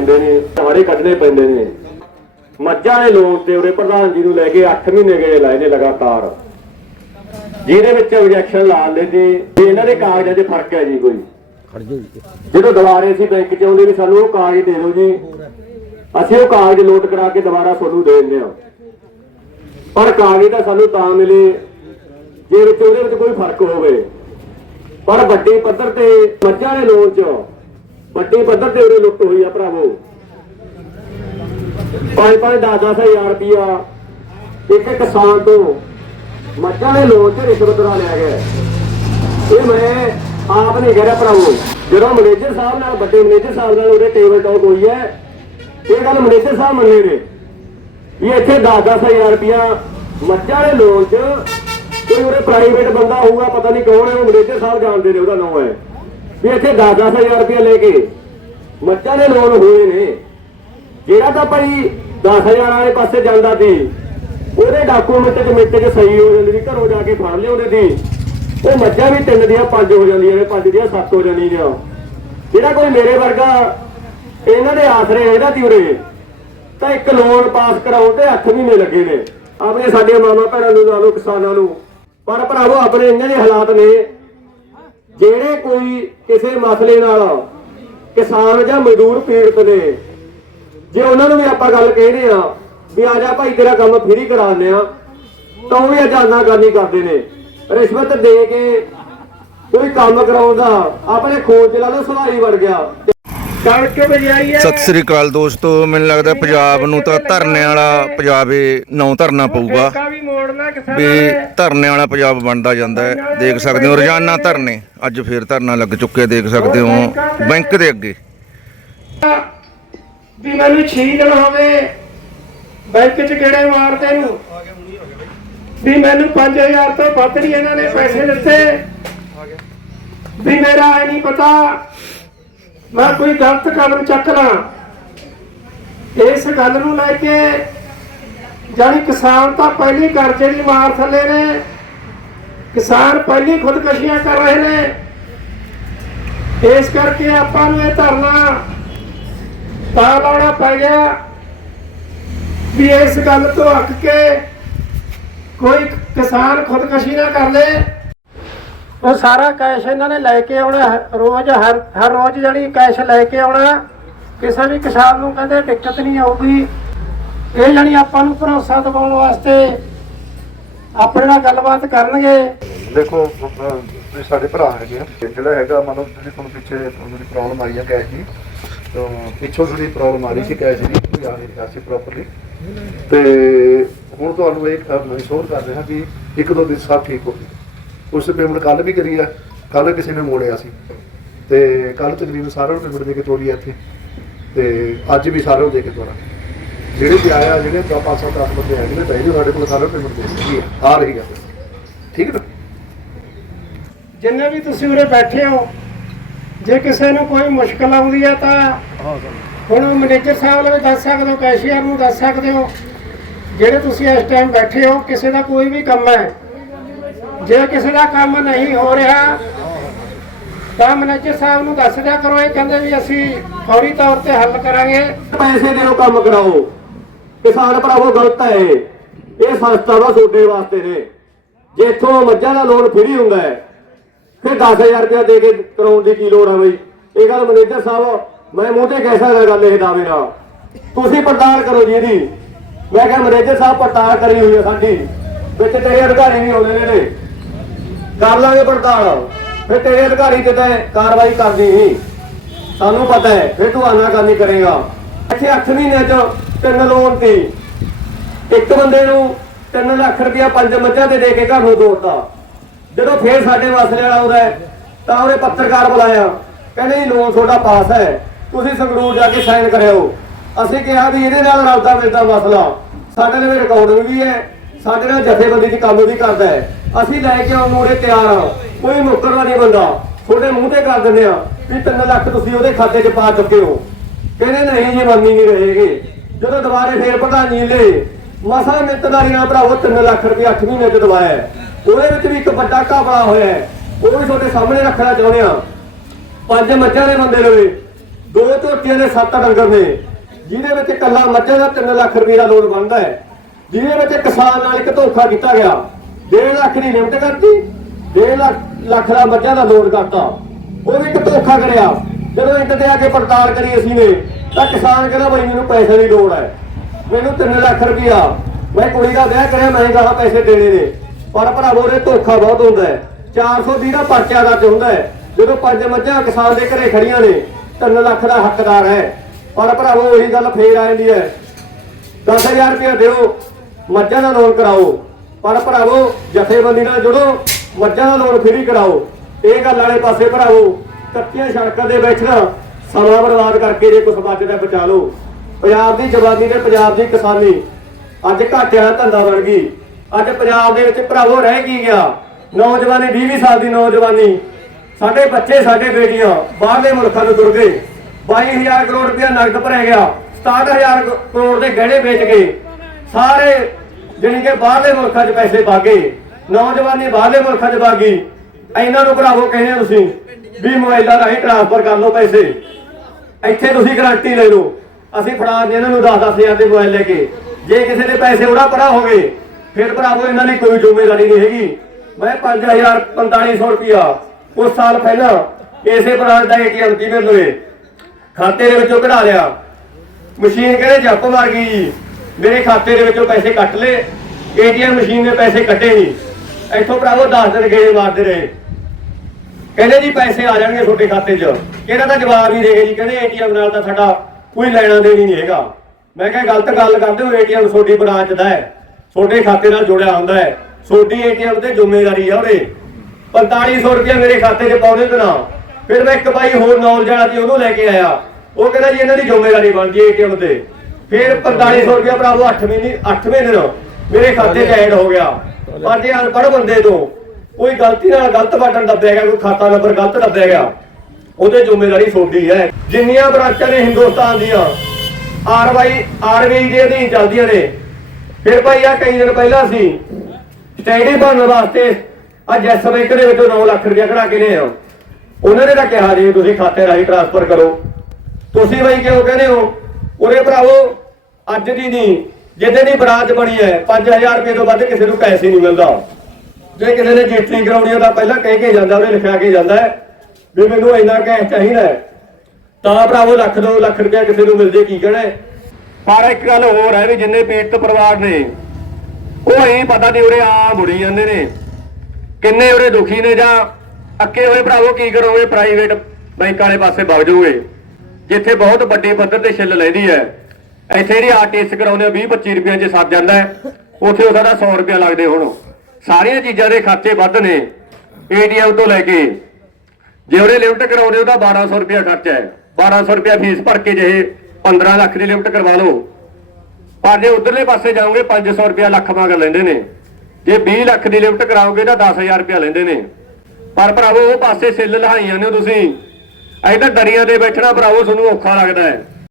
ਪੈਂਦੇ ਨੇ ਹਾੜੇ ਕੱਢਣੇ ਪੈਂਦੇ ਨੇ। ਮੱਝਾਂ ਦੇ ਲੋਨ ਤੇ ਉਹਦੇ ਪ੍ਰਧਾਨ ਜੀ ਨੂੰ ਲੈ ਕੇ 8 ਮਹੀਨੇ ਗਏ ਲਾਏ ਨੇ ਲਗਾਤਾਰ। ਜਿਹਦੇ ਵਿੱਚ ਆਬਜੈਕਸ਼ਨ ਲਾਉਂਦੇ ਜੀ ਵੀ ਇਹਨਾਂ ਦੇ ਕਾਗਜ਼ਾਂ 'ਚ ਫ਼ਰਕ ਹੈ ਜੀ ਕੋਈ। ਜਦੋਂ ਦੁਬਾਰੇ ਅਸੀਂ ਬੈਂਕ 'ਚ ਆਉਂਦੇ ਵੀ ਸਾਨੂੰ ਉਹ ਕਾਗਜ਼ ਦੇ ਦਿਓ ਜੀ ਅਸੀਂ ਉਹ ਕਾਗਜ਼ ਲੋਟ ਕਰਾ ਕੇ ਦੁਬਾਰਾ ਤੁਹਾਨੂੰ ਦੇ ਦਿੰਦੇ ਹਾਂ। ਪਰ ਕਾਗਜ਼ ਤਾਂ ਸਾਨੂੰ ਤਾਂ ਮਿਲੇ ਜੇ ਵਿੱਚ ਉਹਦੇ ਵਿੱਚ ਕੋਈ ਫ਼ਰਕ ਹੋਵੇ। ਪਰ ਵੱਡੇ ਪੱਧਰ ਤੇ ਮੱਝਾਂ ਦੇ ਲੋਨ 'ਚ ਵੱਡੇ ਪੱਧਰ ਤੇ ਉਹਦੇ ਲੁੱਟ ਹੋਈ ਆ ਭਰਾਵੋ। 5-5 10-10000 ਰੁਪਇਆ ਇੱਕ ਕਿਸਾਨ ਤੋਂ ਮੱਝਾਂ ਦੇ ਲੋਨ 'ਚ ਰਿਸ਼ਵਤ ਨਾਲ ਲਿਆ ਗਿਆ ਇਹ ਮੈਂ ਆਪ ਨੇ ਕਹਿ ਰਿਹਾ ਭਰਾਵੋ, ਜਦੋਂ ਮੈਨੇਜਰ ਸਾਹਿਬ ਨਾਲ, ਵੱਡੇ ਮੈਨੇਜਰ ਸਾਹਿਬ ਨਾਲ ਉਹਦੇ ਟੇਬਲ ਟਾਕ ਹੋਈ ਹੈ, ਇਹ ਗੱਲ ਮੈਨੇਜਰ ਸਾਹਿਬ ਮੰਨੇ ਨੇ ਵੀ ਇੱਥੇ 10-10000 ਰੁਪਇਆ ਮੱਝਾਂ ਦੇ ਲੋਨ 'ਚ ਕੋਈ ਉਹਦੇ ਪ੍ਰਾਈਵੇਟ ਬੰਦਾ ਹੋਊਗਾ, ਪਤਾ ਨਹੀਂ ਕੌਣ ਹੈ, ਉਹ ਮੈਨੇਜਰ ਸਾਹਿਬ ਜਾਣਦੇ ਨੇ ਉਹਦਾ ਨਾਮ ਹੈ। ਵੀ ਇੱਥੇ 10-10000 ਰੁਪਇਆ ਲੈ ਕੇ ਮੱਝਾਂ ਦੇ ਲੋਨ ਹੋਏ ਨੇ। ਜਿਹੜਾ ਤਾਂ ਭਾਈ 10000 ਵਾਲੇ ਪਾਸੇ ਜਾਂਦਾ ਸੀ, ਉਹਦੇ ਡਾਕੂਮੈਂਟ ਚ ਚ ਸਹੀ ਹੋ ਜਾਂਦੀ ਸੀ, ਘਰੋਂ ਜਾ ਕੇ ਫੜ ਲਿਆਉਂਦੇ ਸੀ। ਉਹ ਮੱਝਾਂ ਵੀ ਤਿੰਨ ਦੀਆਂ ਪੰਜ ਹੋ ਜਾਂਦੀਆਂ ਨੇ, ਪੰਜ ਦੀਆਂ ਸੱਤ ਹੋ ਜਾਂਦੀਆਂ ਜਿਹੜਾ ਕੋਈ ਮੇਰੇ ਵਰਗਾ ਇਹਨਾਂ ਦੇ ਆਸਰੇ ਇਹਦਾ ਦੀ ਉਰੇ? ਤਾਂ ਇੱਕ ਲੋਨ ਪਾਸ ਕਰਾਉਣ ਤੇ 8 ਮਹੀਨੇ ਲੱਗੇ ਨੇ। ਆਪਣੇ ਸਾਡੇ ਮਾਮਾ ਭੈਣਾਂ ਨੂੰ ਲਾ ਲਓ ਕਿਸਾਨਾਂ ਨੂੰ। ਪਰ ਭਰਾਵੋ, ਆਪਣੇ ਇਹਨਾਂ ਦੇ ਹਾਲਾਤ ਨੇ ਜਿਹੜੇ ਕੋਈ ਕਿਸੇ ਮਸਲੇ ਨਾਲ ਕਿਸਾਨ ਜਾਂ ਮਜ਼ਦੂਰ ਪੀੜਤ ਨੇ, ਜੇ ਉਹਨਾਂ ਨੂੰ ਵੀ ਆਪਾਂ ਗੱਲ ਕਹਿੰਦੇ ਆ ਵੀ ਆ ਜਾ ਭਾਈ ਤੇਰਾ ਕੰਮ ਫ੍ਰੀ ਕਰਾਉਂਦੇ ਆ ਤਾਂ ਉਹ ਵੀ ਅਜਾਨਾ ਕਰਨੀ ਕਰਦੇ ਨੇ। ਰਿਸ਼ਵਤ ਦੇ ਕੇ ਕੋਈ ਕੰਮ ਕਰਾਉਂਦਾ ਆਪਣੇ ਖੋਜ ਲਾ ਲਓ, ਸੁਧਾਰੀ ਵੜ ਗਿਆ। ਹੈ। ਸਤਿ ਸ੍ਰੀ ਅਕਾਲ ਦੋਸਤੋ ਮੈਨੂੰ ਲੱਗਦਾ ਪੰਜਾਬ ਨੂੰ ਤਾਂ ਧਰਨੇ ਵਾਲਾ ਪੰਜਾਬ ਇਹ ਨਾਂ ਧਰਨਾ ਪਊਗਾ। ਵੀ ਮੋੜਨਾ ਕਿਸਾਨਾਂ ਵੀ ਨੇ ਧਰਨੇ ਵਾਲਾ ਪੰਜਾਬ ਬਣਦਾ ਜਾਂਦਾ ਹੈ। ਦੇਖ ਸਕਦੇ ਹੋ ਰੋਜ਼ਾਨਾ ਧਰਨੇ ਅੱਜ ਫੇਰ ਧਰਨਾ ਲੱਗ ਚੁੱਕਿਆ ਦੇਖ ਸਕਦੇ ਹੋ ਬੈਂਕ ਦੇ ਅੱਗੇ। ਵੀ ਮੈਨੂੰ 6 ਦਿਨ ਹੋ ਗਏ ਬੈਂਕ 'ਚ ਕਿਹੜੇ ਮਾਰਦੇ ਨੂੰ। ਵੀ ਮੈਨੂੰ 5000 ਤੋਂ ਵੱਧ ਨਹੀਂ ਇਹਨਾਂ ਨੇ ਪੈਸੇ ਦਿੱਤੇ। ਵੀ ਮੇਰਾ ਇਹ ਨਹੀਂ ਪਤਾ ਮੈਂ ਕੋਈ ਗਲਤ ਕਦਮ ਚੱਕ ਲਾਂ। ਇਸ ਗੱਲ ਨੂੰ ਲੈ ਕੇ ਜਾਨੀ ਕਿਸਾਨ ਤਾਂ ਪਹਿਲੀ ਕਰਜ਼ੇ ਦੀ ਮਾਰ ਥੱਲੇ ਨੇ। ਕਿਸਾਨ ਪਹਿਲੀ ਖੁਦਕਸ਼ੀਆਂ ਕਰ ਰਹੇ ਨੇ। ਇਸ ਕਰਕੇ ਆਪਾਂ ਨੂੰ ਇਹ ਧਰਨਾ ਤਾਂ ਲਾਉਣਾ ਪੈ ਗਿਆ ਵੀ ਇਸ ਗੱਲ ਤੋਂ ਅੱਕ ਕੇ ਕੋਈ ਕਿਸਾਨ ਖੁਦਕਸ਼ੀ ਨਾ ਕਰ ਲੇ। ਉਹ ਸਾਰਾ ਕੈਸ਼ ਇਹਨਾਂ ਨੇ ਲੈ ਕੇ ਆਉਣਾ ਹ- ਰੋਜ਼ ਹਰ ਹਰ ਰੋਜ਼ ਜਿਹੜੀ ਕੈਸ਼ ਲੈ ਕੇ ਆਉਣਾ ਕਿਸੇ ਵੀ ਕਿਸਾਨ ਨੂੰ ਕਹਿੰਦੇ ਦਿੱਕਤ ਨਹੀਂ ਆਊਗੀ। ਇਹ ਜਣੀ ਆਪਾਂ ਨੂੰ ਭਰੋਸਾ ਦਿਵਾਉਣ ਵਾਸਤੇ ਆਪਣੇ ਨਾਲ ਗੱਲਬਾਤ ਕਰਨਗੇ। ਦੇਖੋ ਅਹ, ਇਹ ਸਾਡੇ ਭਰਾ ਹੈਗੇ ਆ। ਤੇ ਜਿਹੜਾ ਹੈਗਾ ਮਤਲਬ ਜਿਹੜੀ ਤੁਹਾਨੂੰ ਪਿੱਛੇ ਤੁਹਾਨੂੰ ਪ੍ਰੋਬਲਮ ਆਈ ਆ ਕੈਸ਼ ਦੀ ਤਾਂ ਪਿੱਛੋਂ ਜਿਹੜੀ ਪ੍ਰੋਬਲਮ ਆ ਰਹੀ ਸੀ ਕੈਸ਼ ਦੀ ਕੋਈ ਆ ਨਹੀਂ ਰਿਹਾ ਸੀ ਪ੍ਰੋਪਰਲੀ ਤੇ ਹੁਣ ਤੁਹਾਨੂੰ ਇਹ ਮਹਿਸੂਸ ਕਰ ਰਿਹਾ ਵੀ ਇੱਕ ਦੋ ਦਿਨ ਸਭ ਠੀਕ ਹੋ ਗਏ। ਉਸ ਪੇਮੈਂਟ ਕੱਲ ਵੀ ਕਰੀ ਆ ਕੱਲ ਕਿਸੇ ਨੇ ਮੋੜਿਆ ਸੀ। ਤੇ ਕੱਲ ਤਕਰੀਬਨ ਸਾਰਿਆਂ ਨੂੰ ਪੇਮੈਂਟ ਦੇ ਕੇ ਤੋਰੀ ਆ ਇੱਥੇ। ਤੇ ਅੱਜ ਵੀ ਸਾਰਿਆਂ ਨੂੰ ਦੇ ਕੇ ਤੋਰਾ। ਜਿਹੜੇ ਵੀ ਆਇਆ ਜਿਹੜੇ 5 7 10 ਬੰਦੇ ਹੈਗੇ ਨੇ ਚਾਹੀਦੇ ਸਾਡੇ ਕੋਲ ਸਾਰਿਆਂ ਨੂੰ ਪੇਮੈਂਟ ਦੇ ਦਿੱਤੀ ਆ। ਰਹੀ ਆ। ਠੀਕ ਹੈ ਜਿੰਨੇ ਵੀ ਤੁਸੀਂ ਉਰੇ ਬੈਠੇ ਹੋ, ਜੇ ਕਿਸੇ ਨੂੰ ਕੋਈ ਮੁਸ਼ਕਲ ਆਉਂਦੀ ਹੈ ਤਾਂ ਹੁਣ ਮੈਨੇਜਰ ਸਾਹਿਬ ਨੂੰ ਵੀ ਦੱਸ ਸਕਦੇ ਹੋ ਕੈਸ਼ੀਅਰ ਨੂੰ ਦੱਸ ਸਕਦੇ ਹੋ। ਜਿਹੜੇ ਤੁਸੀਂ ਇਸ ਟਾਈਮ ਬੈਠੇ ਹੋ, ਕਿਸੇ ਦਾ ਕੋਈ ਵੀ ਕੰਮ ਹੈ ਜੇ ਕਿਸੇ ਦਾ ਕੰਮ ਨਹੀਂ ਹੋ ਰਿਹਾ, ਤਾਂ ਮੈਨੇਜਰ ਸਾਹਿਬ ਨੂੰ ਦੱਸ ਦਿਆ ਕਰੋ, ਇਹ ਕਹਿੰਦੇ ਵੀ ਅਸੀਂ ਫੌਰੀ ਤੌਰ ਤੇ ਹੱਲ ਕਰਾਂਗੇ। ਪੈਸੇ ਦਿਓ, ਕੰਮ ਕਰਾਓ। ਕਿਸਾਨ ਭਰਾਵੋ, ਗਲਤ ਹੈ ਇਹ। ਸੰਸਥਾ ਵਾ ਤੁਹਾਡੇ ਵਾਸਤੇ ਨੇ ਜੇ ਇੱਥੋਂ ਮੱਝਾਂ ਦਾ ਲੋਨ ਫ੍ਰੀ ਹੁੰਦਾ ਹੈ, ਫਿਰ 10000 ਰੁਪਇਆ ਦੇ ਕੇ ਕਰਾਉਣ ਦੀ ਕੀ ਲੋੜ ਹੈ ਬਈ? ਇਹ ਗੱਲ ਮੈਨੇਜਰ ਸਾਹਿਬ, ਮੈਂ ਮੂੰਹ ਤੇ ਕਹਿ ਸਕਦਾ ਗੱਲ ਇਹ ਦਾਅਵੇ ਨਾਲ। ਤੁਸੀਂ ਪੜਤਾਲ ਕਰੋ ਜੀ ਇਹਦੀ। ਮੈਂ ਕਿਹਾ ਮੈਨੇਜਰ ਸਾਹਿਬ, ਪੜਤਾਲ ਕਰੀ ਹੋਈ ਹੈ ਸਾਡੀ। ਵਿੱਚ ਤੇਰੇ ਅਧਿਕਾਰੀ ਨਹੀਂ ਆਉਂਦੇ ਨੇ ਕਰ ਲਾਂਗੇ ਪੜਤਾਲ ਫਿਰ ਤੇਰੇ ਅਧਿਕਾਰੀ ਤੇ ਕਾਰਵਾਈ ਕਰਦੀ ਨਹੀਂ ਸਾਨੂੰ ਪਤਾ ਹੈ, ਫਿਰ ਤੂੰ ਆਨਾ ਕਰਨੀ ਕਰੇਗਾ। ਇੱਥੇ 8 ਮਹੀਨਿਆਂ ਚ ਤਿੰਨ ਲੋਨ ਤੇ ਇੱਕ ਬੰਦੇ ਨੂੰ 3 ਲੱਖ ਰੁਪਇਆ ਪੰਜ ਮੱਝਾਂ ਤੇ ਦੇ ਕੇ ਘਰ ਨੂੰ ਤੋਰਤਾ ਜਦੋਂ ਫੇਰ ਸਾਡੇ ਮਸਲੇ ਵਾਲਾ ਆਉਂਦਾ ਤਾਂ ਉਹਨੇ ਪੱਤਰਕਾਰ ਬੁਲਾਇਆ। ਕਹਿੰਦੇ ਲੋਨ ਤੁਹਾਡਾ ਪਾਸ ਹੈ। ਤੁਸੀਂ ਸੰਗਰੂਰ ਜਾ ਕੇ ਸਾਈਨ ਕਰਿਓ। ਅਸੀਂ ਕਿਹਾ ਵੀ ਇਹਦੇ ਨਾਲ ਰਲਦਾ ਮਿਲਦਾ ਮਸਲਾ। ਸਾਡੇ ਨਾਲ ਰਿਕਾਰਡ ਵੀ ਹੈ। ਸਾਡੇ ਨਾਲ ਜਥੇਬੰਦੀ ਦੀ ਕੰਮ ਵੀ ਕਰਦਾ ਹੈ। ਅਸੀਂ ਲੈ ਕੇ ਆਉਣ ਨੂੰ ਤਿਆਰ ਹਾਂ ਕੋਈ ਮੁੱਕਰਦਾ ਨਹੀਂ ਬੰਦਾ। ਤੁਹਾਡੇ ਮੂੰਹ ਤੇ ਕਰ ਦਿੰਦੇ ਆ ਵੀ 3 ਲੱਖ ਤੁਸੀਂ ਉਹਦੇ ਖਾਤੇ 'ਚ ਪਾ ਚੁੱਕੇ ਹੋ। ਕਹਿੰਦੇ ਨਹੀਂ ਜੀ ਮੰਨੀ ਨਹੀਂ ਰਹੇਗੇ। ਜਦੋਂ ਦੁਬਾਰੇ ਫੇਰ ਪ੍ਰਧਾਨ ਜੀ ਲੈ। ਮਸਾ ਮਿੱਤਦਾਰੀ ਨਾਲ ਭਰਾਵੋ 3 ਲੱਖ ਰੁਪਏ 8 ਮਹੀਨੇ ਚ ਦਵਾਇਆ ਹੈ। ਉਹਦੇ ਵਿੱਚ ਵੀ ਇੱਕ ਵੱਡਾ ਘਾਬਲਾ ਹੋਇਆ ਹੈ। ਉਹ ਵੀ ਤੁਹਾਡੇ ਸਾਹਮਣੇ ਰੱਖਣਾ ਚਾਹੁੰਦੇ ਆ। ਪੰਜ ਮੱਝਾਂ ਦੇ ਬੰਦੇ ਲਵੇ ਦੋ ਝੋਟੀਆਂ ਦੇ ਸੱਤ ਡੰਗਰ ਨੇ। ਜਿਹਦੇ ਵਿੱਚ ਇਕੱਲਾ ਮੱਝਾਂ ਦਾ 3 ਲੱਖ ਰੁਪਏ ਦਾ ਲੋਨ ਬਣਦਾ ਹੈ। ਜਿਹਦੇ ਵਿੱਚ ਕਿਸਾਨ ਨਾਲ ਇੱਕ ਧੋਖਾ ਕੀਤਾ ਗਿਆ। 1.5 ਲੱਖ ਦੀ ਲਿਮਟ ਕਰਤੀ 1.5 ਲੱਖ ਦਾ ਮੱਝਾਂ ਦਾ ਲੋਨ ਕਰਤਾ। ਉਹ ਵੀ ਇੱਕ ਧੋਖਾ ਕਰਿਆ। ਜਦੋਂ ਇੰਟ ਤੇ ਆ ਕੇ ਪੜਤਾਲ ਕਰੀ ਅਸੀਂ ਨੇ, ਤਾਂ ਕਿਸਾਨ ਕਹਿੰਦਾ ਬਈ ਮੈਨੂੰ ਪੈਸੇ ਦੀ ਲੋੜ ਹੈ। ਮੈਨੂੰ 3 ਲੱਖ ਰੁਪਇਆ। ਮੈਂ ਕੁੜੀ ਦਾ ਵਿਆਹ ਕਰਿਆ, ਮੈਂ ਕਹਾ ਪੈਸੇ ਦੇਣੇ ਨੇ। ਪਰ ਭਰਾਵੋ ਇਹ ਧੋਖਾ ਬਹੁਤ ਹੁੰਦਾ ਹੈ। 420 ਦਾ ਪਰਚਾ ਦਰਜ ਹੁੰਦਾ ਹੈ। ਜਦੋਂ ਪੰਜ ਮੱਝਾਂ ਕਿਸਾਨ ਦੇ ਘਰੇ ਖੜੀਆਂ ਨੇ 3 ਲੱਖ ਦਾ ਹੱਕਦਾਰ ਹੈ। ਪਰ ਭਰਾਵੋ, ਉਹੀ ਗੱਲ ਫੇਰ ਆ ਜਾਂਦੀ ਹੈ। 10000 ਰੁਪਇਆ ਦਿਓ। ਮੱਝਾਂ ਦਾ ਲੋਨ ਕਰਾਓ। ਪਰ ਭਰਾਵੋ, ਜਥੇਬੰਦੀ ਨਾਲ ਜੁੜੋ, ਮੱਝਾਂ ਦਾ ਲੋਨ ਫ੍ਰੀ ਕਰਾਓ। ਇਹ ਗੱਲ ਵਾਲੇ ਪਾਸੇ ਭਰਾਵੋ ਕੱਚੀਆਂ ਸੜਕਾਂ ਦੇ ਬੈਠਣਾ, ਸਮਾਂ ਬਰਬਾਦ ਕਰਕੇ ਜੇ ਕੁਝ ਬਚਦਾ ਬਚਾ ਲਓ। ਪੰਜਾਬ ਦੀ ਜਵਾਨੀ ਤੇ ਪੰਜਾਬ ਦੀ ਕਿਸਾਨੀ, ਅੱਜ ਘਾਟਿਆਂ ਦਾ ਧੰਦਾ ਬਣ ਗਈ। ਅੱਜ ਪੰਜਾਬ ਦੇ ਵਿੱਚ ਭਰਾਵੋ ਰਹਿ ਕੀ ਗਿਆ? ਨੌਜਵਾਨੀ 20 ਸਾਲ ਦੀ ਨੌਜਵਾਨੀ। ਸਾਡੇ ਬੱਚੇ, ਸਾਡੇ ਬੇਟੀਆਂ, ਬਾਹਰਲੇ ਮੁਲਕਾਂ ਨੂੰ ਤੁਰ ਗਏ। 22000 ਕਰੋੜ ਰੁਪਇਆ ਨਗਦ ਭਰਿਆ ਗਿਆ। 67000 ਕਰੋੜ ਦੇ ਗਹਿਣੇ ਵੇਚ ਗਏ ਸਾਰੇ ਜਾਣੀ ਕਿ ਬਾਹਰਲੇ ਮੁਲਕਾਂ 'ਚ ਪੈਸੇ ਭਾਗੇ ਨੌਜਵਾਨੀ ਬਾਹਰਲੇ ਮੁਲਕਾਂ 'ਚ ਭਾਗੀ ਇਹਨਾਂ ਨੂੰ ਭਰਾਵੋ ਕਹਿੰਦੇ ਤੁਸੀਂ ਵੀ ਮੋਬਾਈਲਾਂ ਰਾਹੀਂ ਟ੍ਰਾਂਸਫਰ ਕਰ ਲਓ ਪੈਸੇ। ਇੱਥੇ ਤੁਸੀਂ ਗਾਰੰਟੀ ਲੈ ਲਓ। ਅਸੀਂ ਫੜਾ ਦੇ ਇਹਨਾਂ ਨੂੰ 10-10 ਦੇ ਮੋਬਾਈਲ ਲੈ ਕੇ। ਜੇ ਕਿਸੇ ਦੇ ਪੈਸੇ ਉਹਦਾ ਭਰਾ ਹੋ ਗਏ ਫਿਰ ਭਰਾਵੋ ਇਹਨਾਂ ਦੀ ਕੋਈ ਜ਼ਿੰਮੇਵਾਰੀ ਨਹੀਂ ਹੈਗੀ। ਮੈਂ 5000 4500 ਰੁਪਇਆ ਉਸ ਸਾਲ ਪਹਿਲਾਂ ਇਸੇ ਬ੍ਰਾਂਚ ਦਾ ਏਟੀਐਮ ਸੀ ਮੇਰੇ ਲਵੇ ਖਾਤੇ ਦੇ ਵਿੱਚੋਂ ਕਢਾ ਲਿਆ। ਮਸ਼ੀਨ ਕਿਹੜੇ ਜੱਪ ਮਾਰ ਗਈ ਜੀ? ਮੇਰੇ ਖਾਤੇ ਦੇ ਵਿੱਚੋਂ ਪੈਸੇ ਕੱਟ ਲਏ, ਏਟੀਐਮ ਮਸ਼ੀਨ ਨੇ ਪੈਸੇ ਕੱਟੇ ਨਹੀਂ ਇੱਥੋਂ ਭਰਾਵੋ 10 ਦਿਨ ਗਏ ਮਾਰਦੇ ਰਹੇ। ਕਹਿੰਦੇ ਜੀ ਪੈਸੇ ਆ ਜਾਣਗੇ ਤੁਹਾਡੇ ਖਾਤੇ 'ਚ। ਕਿਹੜਾ ਤਾਂ ਜਵਾਬ ਹੀ ਦੇਗੇ ਜੀ, ਕਹਿੰਦੇ ਏਟੀਐਮ ਨਾਲ ਤਾਂ ਸਾਡਾ ਕੋਈ ਲੈਣਾ ਦੇਣੀ ਨਹੀਂ ਹੈਗਾ। ਮੈਂ ਕਿਹਾ ਗਲਤ ਗੱਲ ਕਰਦੇ ਹੋ, ਏਟੀਐਮ ਤੁਹਾਡੀ ਬ੍ਰਾਂਚ ਦਾ ਹੈ। ਤੁਹਾਡੇ ਖਾਤੇ ਨਾਲ ਜੁੜਿਆ ਹੁੰਦਾ ਹੈ। ਤੁਹਾਡੀ ਏਟੀਐਮ ਤੇ ਜ਼ਿੰਮੇਵਾਰੀ ਆ ਉਹਦੇ। 4500 ਰੁਪਏ ਮੇਰੇ ਖਾਤੇ 'ਚ ਪਾਉਣੇ ਦੇਣਾ ਫਿਰ ਮੈਂ ਇੱਕ ਬਾਈ ਹੋਰ ਨੌਲੇਜ ਵਾਲਾ ਸੀ ਉਹਨੂੰ ਲੈ ਕੇ ਆਇਆ। ਉਹ ਕਹਿੰਦਾ ਜੀ ਇਹਨਾਂ ਦੀ ਜ਼ਿੰਮੇਵਾਰੀ ਬਣਦੀ ਹੈ ਏਟੀਐਮ ਤੇ। ਫਿਰ 4500 ਰੁਪਏ ਭਰਾਵੋ 8 ਮਹੀਨੇ 8ਵੇਂ ਦਿਨ ਮੇਰੇ ਖਾਤੇ 'ਚ ਐਡ ਹੋ ਗਿਆ। ਪਰ ਜੇ ਅਨਪੜ੍ਹ ਬੰਦੇ ਤੋਂ। ਕੋਈ ਗਲਤੀ ਨਾਲ ਗਲਤ ਬਟਨ ਦੱਬਿਆ ਗਿਆ, ਕੋਈ ਖਾਤਾ ਨੰਬਰ ਗਲਤ ਦੱਬਿਆ ਗਿਆ। ਉਹਦੇ ਜ਼ਿੰਮੇਵਾਰੀ ਤੁਹਾਡੀ ਹੈ। ਜਿੰਨੀਆਂ ਬ੍ਰਾਂਚਾਂ ਨੇ ਹਿੰਦੁਸਤਾਨ ਦੀਆਂ ਆਰਵਾਈ ਆਰਬੀਆਈ ਦੇ ਅਧੀਨ ਚੱਲਦੀਆਂ ਨੇ। ਫਿਰ ਭਾਈ ਆ ਕਈ ਦਿਨ ਪਹਿਲਾਂ ਸੀ ਸਟੇਡੀ ਬਣਨ ਵਾਸਤੇ ਆ ਜੈਸ ਬੈਂਕ ਦੇ ਵਿੱਚੋਂ 9 ਲੱਖ ਰੁਪਇਆ ਕਢਾ ਕੇ ਨੇ ਉਹਨਾਂ ਨੇ ਤਾਂ ਕਿਹਾ ਜੀ, ਤੁਸੀਂ ਖਾਤੇ ਰਾਹੀਂ ਟ੍ਰਾਂਸਫਰ ਕਰੋ। ਤੁਸੀਂ ਬਾਈ ਕਿਉਂ ਕਹਿੰਦੇ ਹੋ? ਉਹਦੇ ਭਰਾਵੋ ਅੱਜ ਦੀ ਨਹੀਂ ਜਿੱਦੇ ਦੀ ਬ੍ਰਾਂਚ ਬਣੀ ਹੈ 5000 ਰੁਪਏ ਤੋਂ ਵੱਧ ਕਿਸੇ ਨੂੰ ਕੈਸ਼ ਨਹੀਂ ਮਿਲਦਾ। ਜੇ ਕਿਸੇ ਨੇ ਰਜਿਸਟਰੀ ਕਰਾਉਣੀ ਹੈ, ਤਾਂ ਪਹਿਲਾਂ ਕਹਿ ਕੇ ਜਾਂਦਾ, ਉਹਨੇ ਲਿਖਿਆ ਕੇ ਜਾਂਦਾ ਵੀ ਮੈਨੂੰ ਇੰਨਾ ਕੈਸ਼ ਚਾਹੀਦਾ ਤਾਂ ਭਰਾਵੋ, ਲੱਖ ਦੋ ਲੱਖ ਰੁਪਇਆ ਕਿਸੇ ਨੂੰ ਮਿਲ ਜੇ ਕੀ ਕਹਿਣਾ ਪਰ ਇੱਕ ਗੱਲ ਹੋਰ ਹੈ ਵੀ ਜਿੰਨੇ ਪੀੜਤ ਪਰਿਵਾਰ ਨੇ, ਉਹ ਐਂ ਪਤਾ ਨਹੀਂ ਉਰੇ ਆ ਮੁੜੀ ਜਾਂਦੇ ਨੇ, ਕਿੰਨੇ ਉਰੇ ਦੁਖੀ ਨੇ ਜਾਂ ਅੱਕੇ ਹੋਏ ਭਰਾਵੋ, ਕੀ ਕਰੋਗੇ? ਪ੍ਰਾਈਵੇਟ ਬੈਂਕ ਵਾਲੇ ਪਾਸੇ ਵਗ ਜਾਓਗੇ, ਜਿੱਥੇ ਬਹੁਤ ਵੱਡੇ ਪੱਧਰ ਤੇ ਛਿੱਲ ਲੈਂਦੀ ਹੈ। ਇੱਥੇ ਜਿਹੜੀ ਆਰਟੀਐਸ ਕਰਾਉਂਦੇ 20 25 ਰੁਪਏ ਚ ਸਰ ਜਾਂਦਾ ਹੈ। ਉੱਥੇ ਉਹਦਾ ਤਾਂ 100 ਰੁਪਏ ਲੱਗਦੇ ਹੁਣ। ਸਾਰੀਆਂ ਚੀਜ਼ਾਂ ਦੇ ਖਰਚੇ ਵੱਧ ਨੇ ਏਟੀਐਮ ਤੋਂ ਲੈ ਕੇ। ਜੇ ਉਹਦੇ ਲਿਮਟ ਕਰਾਉਂਦੇ ਉਹਦਾ 1200 ਰੁਪਏ ਖਰਚਾ ਹੈ। 1200 ਰੁਪਏ ਫੀਸ ਭਰ ਕੇ ਜੇ 15 ਲੱਖ ਦੀ ਲਿਮਟ ਕਰਵਾ ਲਓ। ਪਰ ਜੇ ਉਧਰਲੇ ਪਾਸੇ ਜਾਓਗੇ 500 ਰੁਪਏ ਲੱਖ ਮੰਗ ਲੈਂਦੇ ਨੇ। ਜੇ 20 ਲੱਖ ਦੀ ਲਿਮਟ ਕਰਾਓਗੇ ਤਾਂ 10000 ਰੁਪਏ ਲੈਂਦੇ ਨੇ। ਪਰ ਭਰਾਵੋ, ਉਹ ਪਾਸੇ ਸਿੱਲ ਲਹਾਈਆਂ ਨੇ ਤੁਸੀਂ। ਐਦਾਂ ਦਰੀਆਂ ਦੇ ਬੈਠਣਾ ਭਰਾਵੋ, ਤੁਹਾਨੂੰ ਔਖਾ ਲੱਗਦਾ ਹੈ।